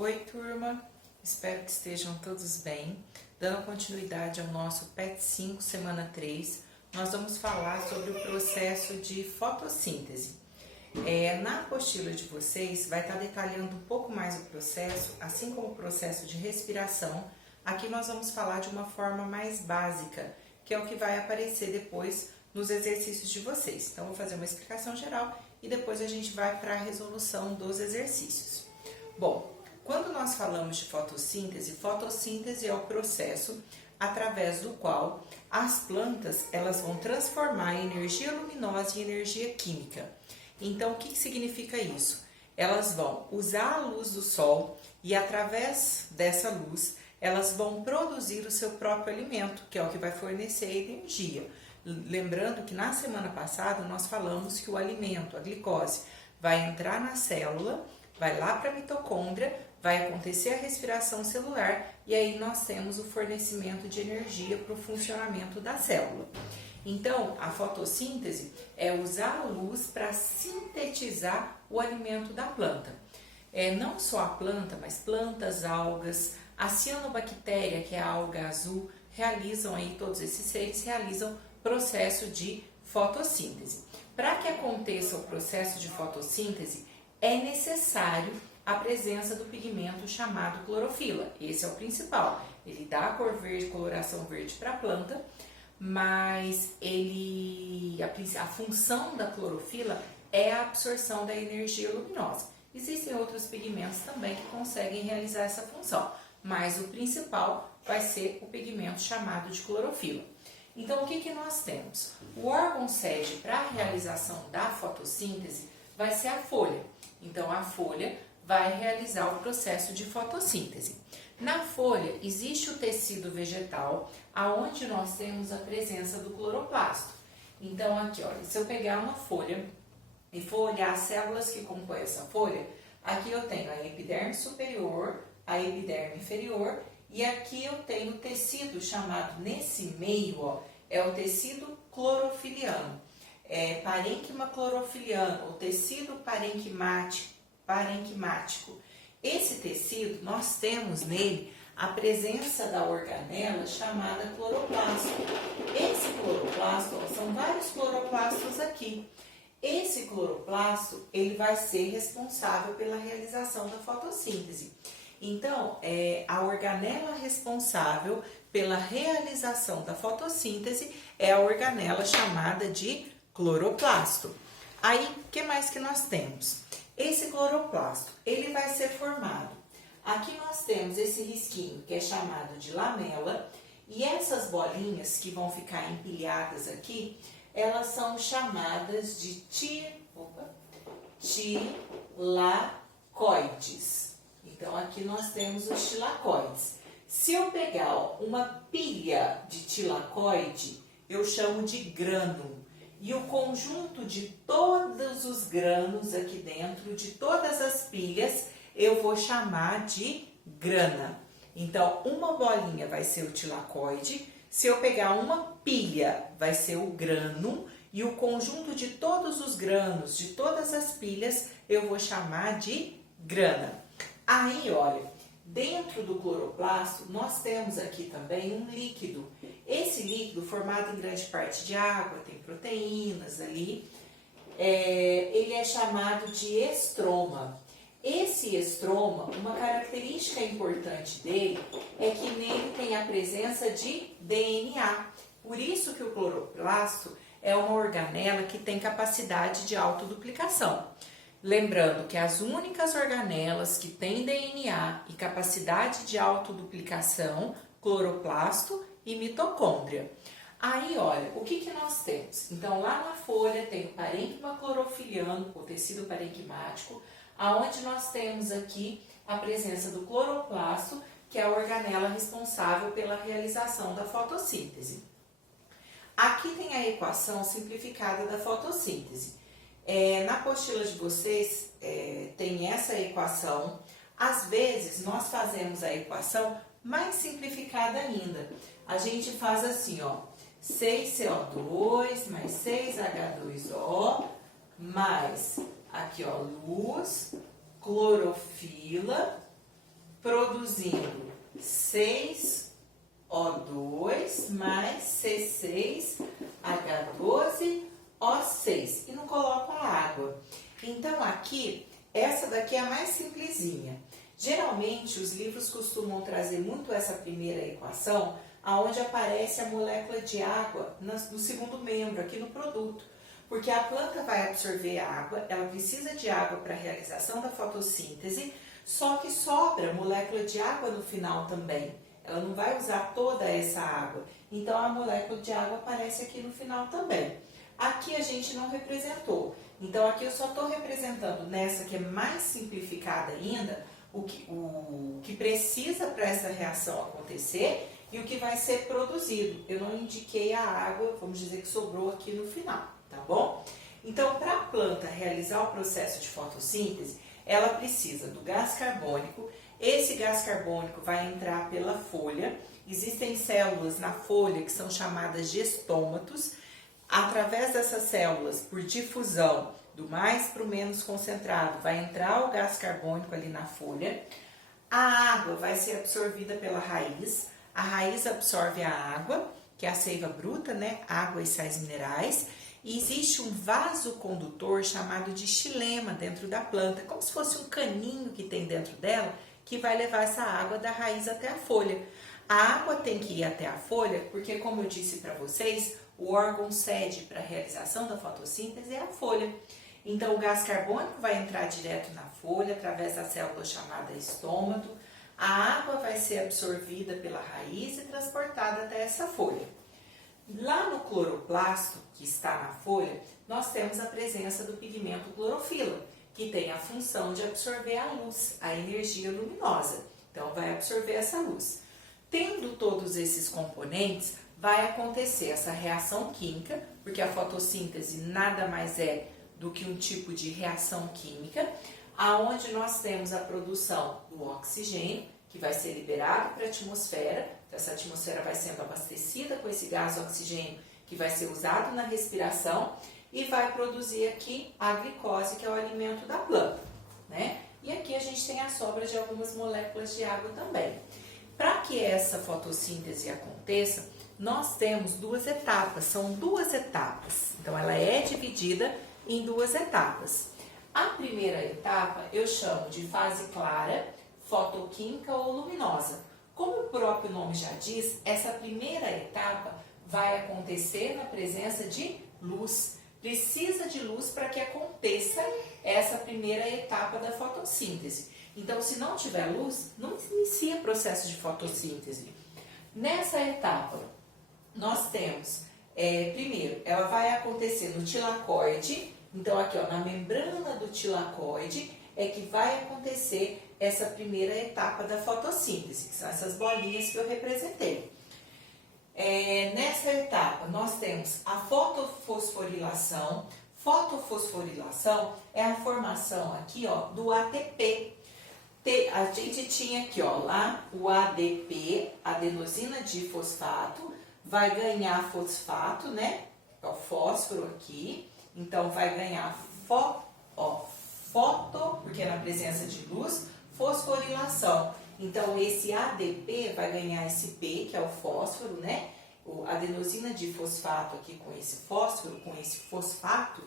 Oi, turma! Espero que estejam todos bem. Dando continuidade ao nosso PET 5, semana 3, nós vamos falar sobre o processo de fotossíntese. Na apostila de vocês vai estar detalhando um pouco mais o processo, assim como o processo de respiração. Aqui nós vamos falar de uma forma mais básica, que é o que vai aparecer depois nos exercícios de vocês. Então, vou fazer uma explicação geral e depois a gente vai para a resolução dos exercícios. Bom, quando nós falamos de fotossíntese, fotossíntese é o processo através do qual as plantas elas vão transformar a energia luminosa em energia química. Então, o que significa isso? Elas vão usar a luz do sol e através dessa luz elas vão produzir o seu próprio alimento, que é o que vai fornecer energia. Lembrando que na semana passada nós falamos que o alimento, a glicose, vai entrar na célula, vai lá para a mitocôndria, vai acontecer a respiração celular e aí nós temos o fornecimento de energia para o funcionamento da célula. Então, a fotossíntese é usar a luz para sintetizar o alimento da planta. Não só a planta, mas plantas, algas, a cianobactéria, que é a alga azul, todos esses seres realizam processo de fotossíntese. Para que aconteça o processo de fotossíntese, é necessário a presença do pigmento chamado clorofila. Esse é o principal. Ele dá a cor verde, coloração verde para a planta, mas a função da clorofila é a absorção da energia luminosa. Existem outros pigmentos também que conseguem realizar essa função, mas o principal vai ser o pigmento chamado de clorofila. Então, o que nós temos? O órgão sede para a realização da fotossíntese vai ser a folha. Então, a folha vai realizar o processo de fotossíntese. Na folha, existe o tecido vegetal, aonde nós temos a presença do cloroplasto. Então, aqui, olha, se eu pegar uma folha e for olhar as células que compõem essa folha, aqui eu tenho a epiderme superior, a epiderme inferior, e aqui eu tenho o tecido chamado, nesse meio, ó, é o tecido clorofiliano. Parênquima clorofiliano, o tecido parenquimático. Esse tecido, nós temos nele a presença da organela chamada cloroplasto. Esse cloroplasto, ó, são vários cloroplastos aqui. Esse cloroplasto, ele vai ser responsável pela realização da fotossíntese. Então, a organela responsável pela realização da fotossíntese é a organela chamada de cloroplasto. Aí, o que mais que nós temos? Esse cloroplasto, ele vai ser formado. Aqui nós temos esse risquinho que é chamado de lamela e essas bolinhas que vão ficar empilhadas aqui, elas são chamadas de tilacoides. Então, aqui nós temos os tilacoides. Se eu pegar uma pilha de tilacoide, eu chamo de grânulo. E o conjunto de todos os grãos aqui dentro, de todas as pilhas, eu vou chamar de grana. Então, uma bolinha vai ser o tilacoide. Se eu pegar uma pilha, vai ser o grano. E o conjunto de todos os grãos, de todas as pilhas, eu vou chamar de grana. Aí, olha, dentro do cloroplasto, nós temos aqui também um líquido. Esse líquido, formado em grande parte de água, tem proteínas ali, ele é chamado de estroma. Esse estroma, uma característica importante dele é que nele tem a presença de DNA. Por isso que o cloroplasto é uma organela que tem capacidade de autoduplicação. Lembrando que as únicas organelas que têm DNA e capacidade de autoduplicação, cloroplasto e mitocôndria. Aí, olha, o que nós temos? Então, lá na folha tem o parênquima clorofiliano, o tecido parenquimático, aonde nós temos aqui a presença do cloroplasto, que é a organela responsável pela realização da fotossíntese. Aqui tem a equação simplificada da fotossíntese. Na apostila de vocês tem essa equação. Às vezes nós fazemos a equação mais simplificada ainda. A gente faz assim, ó, 6CO2 mais 6H2O mais aqui, ó, luz, clorofila produzindo 6O2 mais C6H12O6 e não coloco a água. Então aqui, essa daqui é a mais simplesinha. Geralmente os livros costumam trazer muito essa primeira equação, aonde aparece a molécula de água no segundo membro, aqui no produto. Porque a planta vai absorver a água, ela precisa de água para a realização da fotossíntese, só que sobra molécula de água no final também. Ela não vai usar toda essa água. Então a molécula de água aparece aqui no final também. Aqui a gente não representou. Então aqui eu só estou representando nessa que é mais simplificada ainda, o que precisa para essa reação acontecer e o que vai ser produzido. Eu não indiquei a água, vamos dizer que sobrou aqui no final, tá bom? Então, para a planta realizar o processo de fotossíntese, ela precisa do gás carbônico. Esse gás carbônico vai entrar pela folha. Existem células na folha que são chamadas de estômatos. Através dessas células, por difusão, do mais para o menos concentrado, vai entrar o gás carbônico ali na folha. A água vai ser absorvida pela raiz. A raiz absorve a água, que é a seiva bruta, né? Água e sais minerais. E existe um vaso condutor chamado de xilema dentro da planta, como se fosse um caninho que tem dentro dela, que vai levar essa água da raiz até a folha. A água tem que ir até a folha, porque como eu disse para vocês, o órgão sede para a realização da fotossíntese é a folha. Então, o gás carbônico vai entrar direto na folha, através da célula chamada estômato. A água vai ser absorvida pela raiz e transportada até essa folha. Lá no cloroplasto, que está na folha, nós temos a presença do pigmento clorofila, que tem a função de absorver a luz, a energia luminosa. Então, vai absorver essa luz. Tendo todos esses componentes, vai acontecer essa reação química, porque a fotossíntese nada mais é do que um tipo de reação química, aonde nós temos a produção do oxigênio, que vai ser liberado para a atmosfera. Então, essa atmosfera vai sendo abastecida com esse gás oxigênio, que vai ser usado na respiração, e vai produzir aqui a glicose, que é o alimento da planta, né? E aqui a gente tem a sobra de algumas moléculas de água também. Para que essa fotossíntese aconteça, nós temos duas etapas, são duas etapas. Então, ela é dividida em duas etapas. A primeira etapa eu chamo de fase clara, fotoquímica ou luminosa. Como o próprio nome já diz, essa primeira etapa vai acontecer na presença de luz. Precisa de luz para que aconteça essa primeira etapa da fotossíntese. Então, se não tiver luz, não inicia o processo de fotossíntese. Nessa etapa, nós temos, primeiro, ela vai acontecer no tilacoide. Então, aqui ó, na membrana do tilacoide é que vai acontecer essa primeira etapa da fotossíntese, que são essas bolinhas que eu representei. Nessa etapa, nós temos a fotofosforilação. Fotofosforilação é a formação aqui ó, do ATP. A gente tinha aqui ó, lá o ADP, adenosina difosfato, vai ganhar fosfato, né? O fósforo aqui. Então, vai ganhar foto, porque é na presença de luz, fosforilação. Então, esse ADP vai ganhar esse P, que é o fósforo, né? O adenosina difosfato aqui com esse fósforo, com esse fosfato,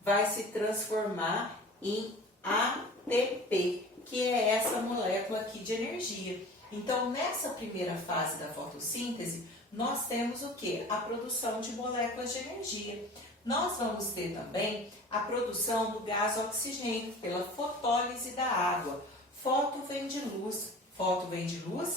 vai se transformar em ATP, que é essa molécula aqui de energia. Então, nessa primeira fase da fotossíntese, nós temos o quê? A produção de moléculas de energia. Nós vamos ter também a produção do gás oxigênio pela fotólise da água. Foto vem de luz,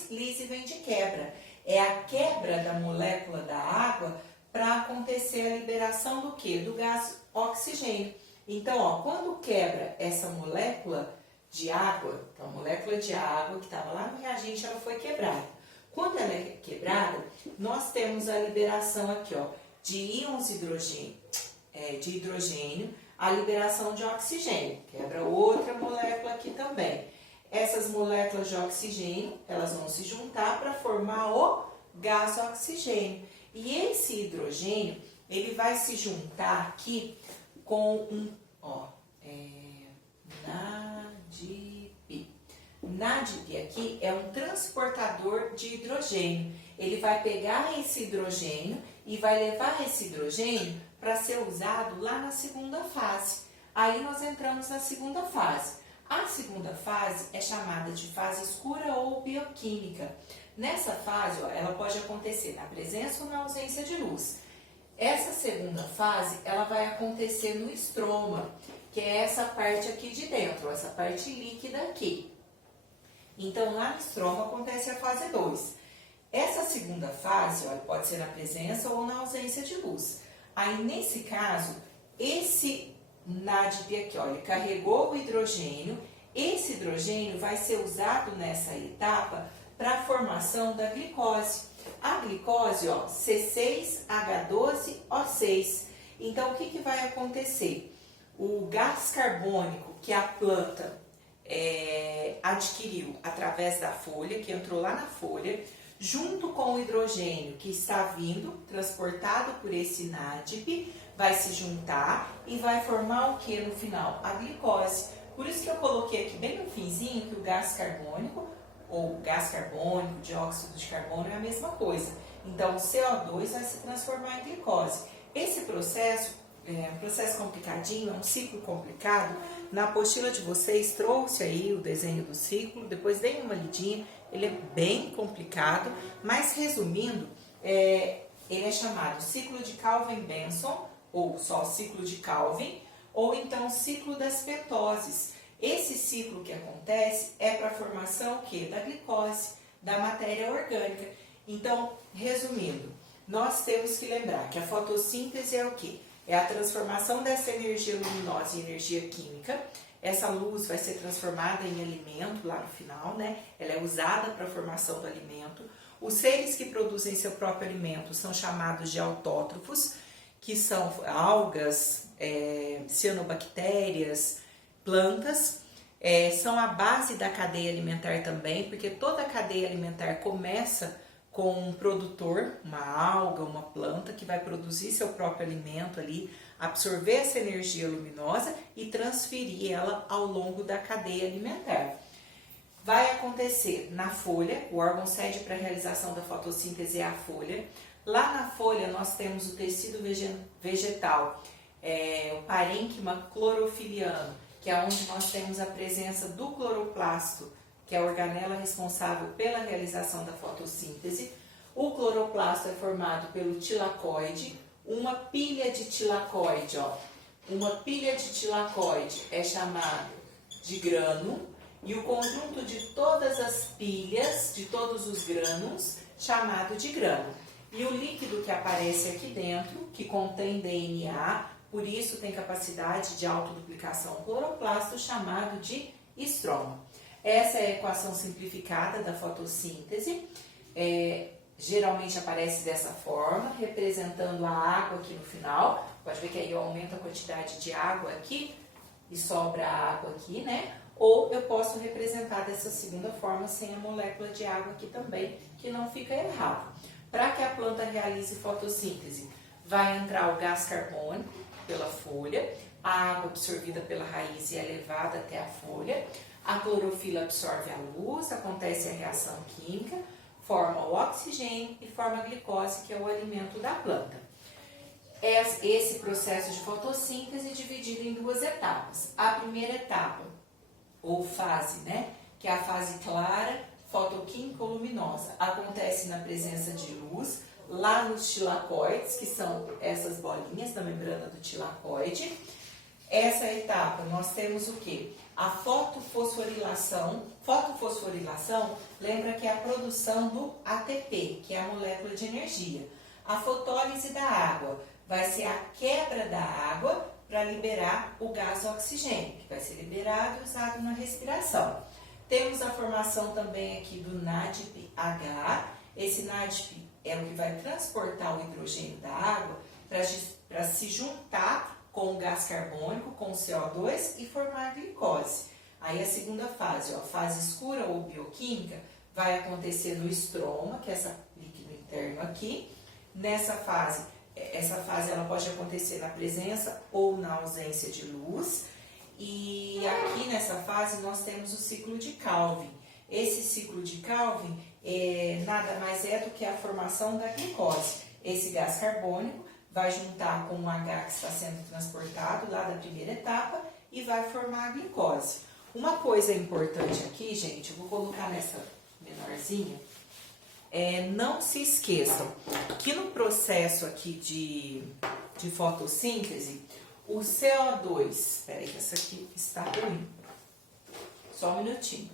lise vem de quebra. É a quebra da molécula da água para acontecer a liberação do quê? Do gás oxigênio. Então, ó, quando quebra essa molécula de água, então a molécula de água que estava lá no reagente, ela foi quebrada. Quando ela é quebrada, nós temos a liberação aqui, ó, de íons de hidrogênio, a liberação de oxigênio. Quebra outra molécula aqui também. Essas moléculas de oxigênio, elas vão se juntar para formar o gás oxigênio. E esse hidrogênio, ele vai se juntar aqui com um, ó, NADP. NADP aqui é um transportador de hidrogênio. Ele vai pegar esse hidrogênio e vai levar esse hidrogênio para ser usado lá na segunda fase. Aí nós entramos na segunda fase. A segunda fase é chamada de fase escura ou bioquímica. Nessa fase, ó, ela pode acontecer na presença ou na ausência de luz. Essa segunda fase, ela vai acontecer no estroma, que é essa parte aqui de dentro, essa parte líquida aqui. Então, lá no estroma acontece a fase 2. Essa segunda fase, ó, pode ser na presença ou na ausência de luz. Aí, nesse caso, esse NADP aqui, ó, ele carregou o hidrogênio. Esse hidrogênio vai ser usado nessa etapa para a formação da glicose. A glicose, ó, C6H12O6. Então, o que vai acontecer? O gás carbônico que a planta adquiriu através da folha, que entrou lá na folha, junto com o hidrogênio que está vindo, transportado por esse NADP, vai se juntar e vai formar o que no final? A glicose. Por isso que eu coloquei aqui bem no finzinho que o gás carbônico, ou gás carbônico, dióxido de carbono é a mesma coisa. Então, o CO2 vai se transformar em glicose. Esse processo é um processo complicadinho, é um ciclo complicado. Na apostila de vocês trouxe aí o desenho do ciclo, depois deem uma lidinha, ele é bem complicado, mas resumindo, ele é chamado ciclo de Calvin-Benson, ou só ciclo de Calvin, ou então ciclo das cetoses. Esse ciclo que acontece é para a formação o quê? Da glicose, da matéria orgânica. Então, resumindo, nós temos que lembrar que a fotossíntese é o quê? É a transformação dessa energia luminosa em energia química. Essa luz vai ser transformada em alimento lá no final, né? Ela é usada para a formação do alimento. Os seres que produzem seu próprio alimento são chamados de autótrofos, que são algas, cianobactérias, plantas. São a base da cadeia alimentar também, porque toda a cadeia alimentar começa com um produtor, uma alga, uma planta, que vai produzir seu próprio alimento ali, absorver essa energia luminosa e transferir ela ao longo da cadeia alimentar. Vai acontecer na folha, o órgão sede para a realização da fotossíntese é a folha. Lá na folha nós temos o tecido vegetal, o parênquima clorofiliano, que é onde nós temos a presença do cloroplasto, que é a organela responsável pela realização da fotossíntese. O cloroplasto é formado pelo tilacoide, uma pilha de tilacoide, ó. Uma pilha de tilacoide é chamada de grano, e o conjunto de todas as pilhas, de todos os grânulos, chamado de grano. E o líquido que aparece aqui dentro, que contém DNA, por isso tem capacidade de autoduplicação cloroplasto, chamado de estroma. Essa é a equação simplificada da fotossíntese, geralmente aparece dessa forma, representando a água aqui no final. Pode ver que aí eu aumento a quantidade de água aqui e sobra a água aqui, né? Ou eu posso representar dessa segunda forma, sem a molécula de água aqui também, que não fica errado. Para que a planta realize fotossíntese, vai entrar o gás carbônico pela folha, a água absorvida pela raiz e é levada até a folha, a clorofila absorve a luz, acontece a reação química, forma o oxigênio e forma a glicose, que é o alimento da planta. Esse processo de fotossíntese é dividido em duas etapas. A primeira etapa, ou fase, né, que é a fase clara, fotoquímico-luminosa, acontece na presença de luz, lá nos tilacoides, que são essas bolinhas da membrana do tilacoide. Essa etapa nós temos o que? A fotofosforilação. Fotofosforilação lembra que é a produção do ATP, que é a molécula de energia. A fotólise da água vai ser a quebra da água para liberar o gás oxigênio, que vai ser liberado e usado na respiração. Temos a formação também aqui do NADPH. Esse NADP é o que vai transportar o hidrogênio da água para se juntar com o gás carbônico, com o CO2 e formar a glicose. Aí a segunda fase, ó, fase escura ou bioquímica, vai acontecer no estroma, que é esse líquido interno aqui. Essa fase ela pode acontecer na presença ou na ausência de luz. E aqui nessa fase nós temos o ciclo de Calvin. Esse ciclo de Calvin nada mais é do que a formação da glicose. Esse gás carbônico vai juntar com o H que está sendo transportado lá da primeira etapa e vai formar a glicose. Uma coisa importante aqui, gente, eu vou colocar nessa menorzinha, não se esqueçam que no processo aqui de fotossíntese, o CO2, espera aí que essa aqui está ruim, só um minutinho.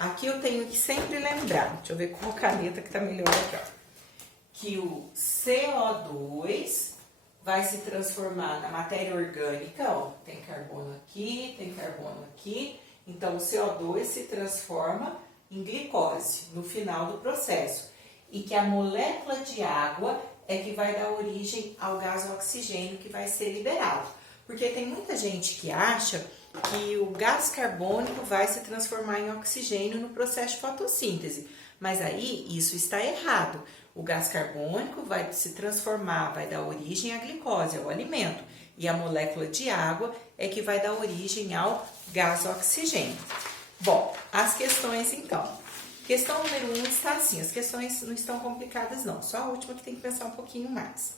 Aqui eu tenho que sempre lembrar, deixa eu ver com a caneta que tá melhor aqui, ó, que o CO2 vai se transformar na matéria orgânica, ó, tem carbono aqui, tem carbono aqui, então o CO2 se transforma em glicose no final do processo e que a molécula de água é que vai dar origem ao gás oxigênio que vai ser liberado. Porque tem muita gente que acha que o gás carbônico vai se transformar em oxigênio no processo de fotossíntese, mas aí isso está errado. O gás carbônico vai se transformar, vai dar origem à glicose, ao alimento, e a molécula de água é que vai dar origem ao gás oxigênio. Bom, as questões então. Questão número 1 está assim, as questões não estão complicadas não, só a última que tem que pensar um pouquinho mais.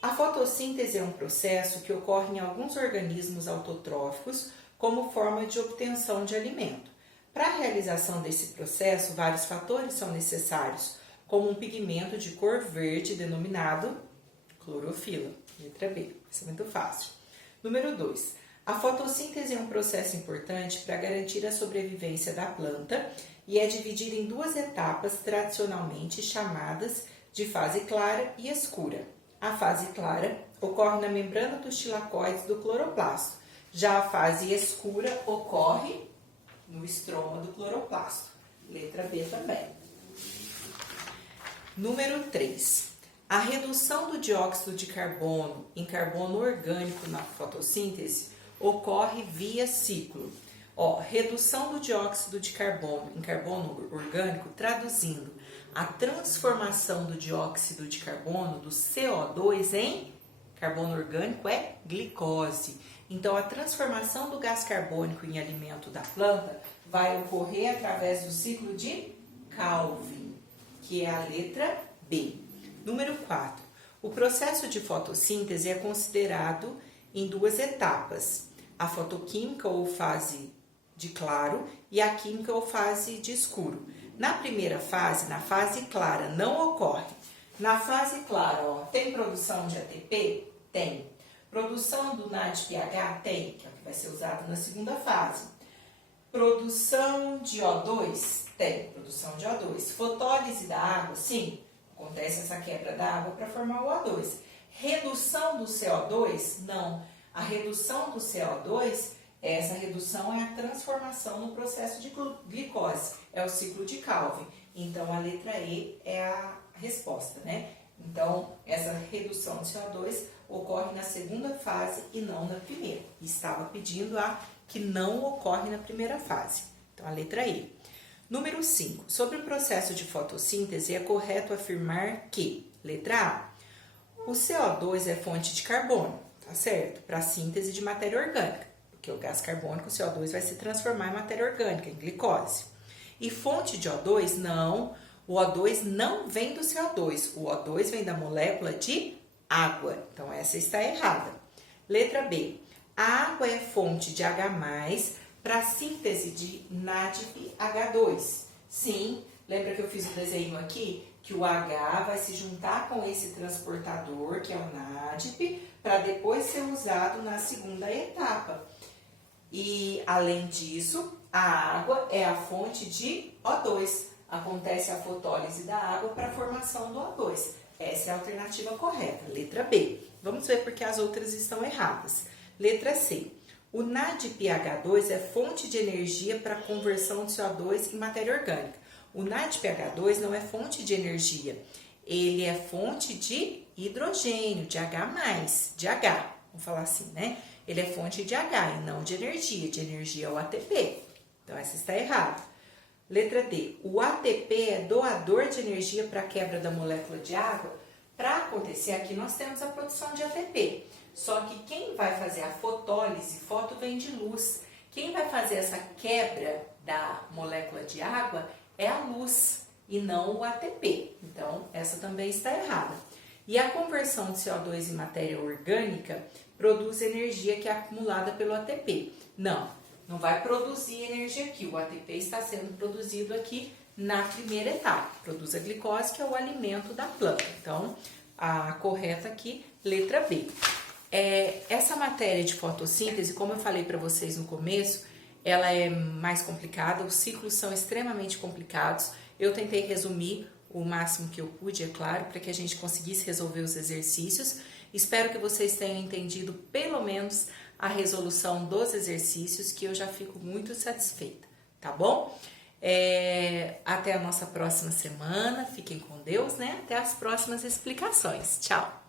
A fotossíntese é um processo que ocorre em alguns organismos autotróficos como forma de obtenção de alimento. Para a realização desse processo, vários fatores são necessários, como um pigmento de cor verde denominado clorofila. Letra B, isso é muito fácil. Número 2. A fotossíntese é um processo importante para garantir a sobrevivência da planta e é dividida em duas etapas tradicionalmente chamadas de fase clara e escura. A fase clara ocorre na membrana dos tilacoides do cloroplasto. Já a fase escura ocorre no estroma do cloroplasto. Letra B também. Número 3. A redução do dióxido de carbono em carbono orgânico na fotossíntese ocorre via ciclo. Redução do dióxido de carbono em carbono orgânico, traduzindo, a transformação do dióxido de carbono, do CO2, em carbono orgânico é glicose. Então, a transformação do gás carbônico em alimento da planta vai ocorrer através do ciclo de Calvin, que é a letra B. Número 4. O processo de fotossíntese é considerado em duas etapas, a fotoquímica ou fase de claro e a química ou fase de escuro. Na primeira fase, na fase clara, não ocorre. Na fase clara, tem produção de ATP? Tem. Produção do NADPH? Tem, que é o que vai ser usado na segunda fase. Produção de O2? Tem, produção de O2. Fotólise da água? Sim, acontece essa quebra da água para formar o O2. Redução do CO2? Não. A redução do CO2, essa redução é a transformação no processo de glicose, é o ciclo de Calvin. Então, a letra E é a resposta, né? Então, essa redução de CO2 ocorre na segunda fase e não na primeira. Estava pedindo a que não ocorre na primeira fase. Então, a letra E. Número 5. Sobre o processo de fotossíntese, é correto afirmar que, letra A, o CO2 é fonte de carbono, tá certo? Para a síntese de matéria orgânica, porque o gás carbônico, o CO2, vai se transformar em matéria orgânica, em glicose. E fonte de O2, não, o O2 não vem do CO2, o O2 vem da molécula de água, então essa está errada. Letra B, a água é fonte de H+, para a síntese de NADPH2. Sim, lembra que eu fiz o desenho aqui? Que o H vai se juntar com esse transportador, que é o NADP, para depois ser usado na segunda etapa. E, além disso, a água é a fonte de O2. Acontece a fotólise da água para a formação do O2. Essa é a alternativa correta, letra B. Vamos ver porque as outras estão erradas. Letra C. O NADPH2 é fonte de energia para a conversão de CO2 em matéria orgânica. O NADPH2 não é fonte de energia, ele é fonte de hidrogênio, de H+, de H, vamos falar assim, né? Ele é fonte de H e não de energia é o ATP. Então, essa está errada. Letra D, o ATP é doador de energia para a quebra da molécula de água. Para acontecer aqui, nós temos a produção de ATP. Só que quem vai fazer a fotólise, foto vem de luz. Quem vai fazer essa quebra da molécula de água é a luz e não o ATP. Então, essa também está errada. E a conversão de CO2 em matéria orgânica produz energia que é acumulada pelo ATP. Não vai produzir energia aqui. O ATP está sendo produzido aqui na primeira etapa. Produz a glicose, que é o alimento da planta. Então, a correta aqui, letra B. Essa matéria de fotossíntese, como eu falei para vocês no começo, ela é mais complicada, os ciclos são extremamente complicados. Eu tentei resumir o máximo que eu pude, é claro, para que a gente conseguisse resolver os exercícios. Espero que vocês tenham entendido pelo menos a resolução dos exercícios, que eu já fico muito satisfeita, tá bom? Até a nossa próxima semana, fiquem com Deus, né? Até as próximas explicações. Tchau!